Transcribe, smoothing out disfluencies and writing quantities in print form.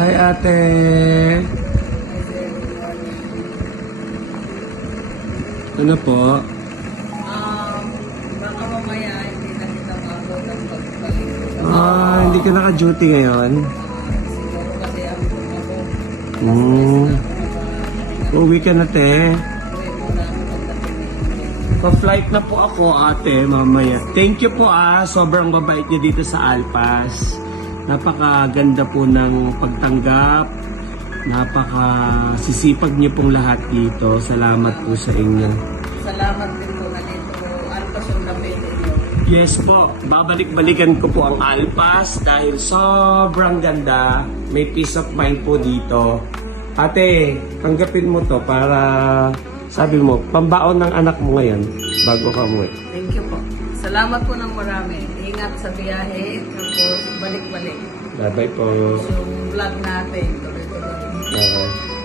Hi, ate. Ano po? Baka mamaya hindi na kita maabot ang pagbalik. Hindi ka naka-duty ngayon? Siguro kasi ako Uwi ka na, te. uwi muna ako pagdating. Pa-flight na po ako, ate, mamaya. Thank you po, sobrang babait niyo dito sa Alpas. Napakaganda po ng pagtanggap. Napaka-sisipag niyo pong lahat dito. Salamat po sa inyo. Salamat din po na dito. Alpas yung lapit ninyo. Yes po, babalik-balikan ko po ang Alpas dahil sobrang ganda. May peace of mind po dito. Ate, tanggapin mo to para, sabi mo, pambaon ng anak mo ngayon bago ka umuwi. Thank you po. Salamat po ng marami. Ingat sa biyahe. Tapos balik-balik. Bye-bye po. So, vlog natin.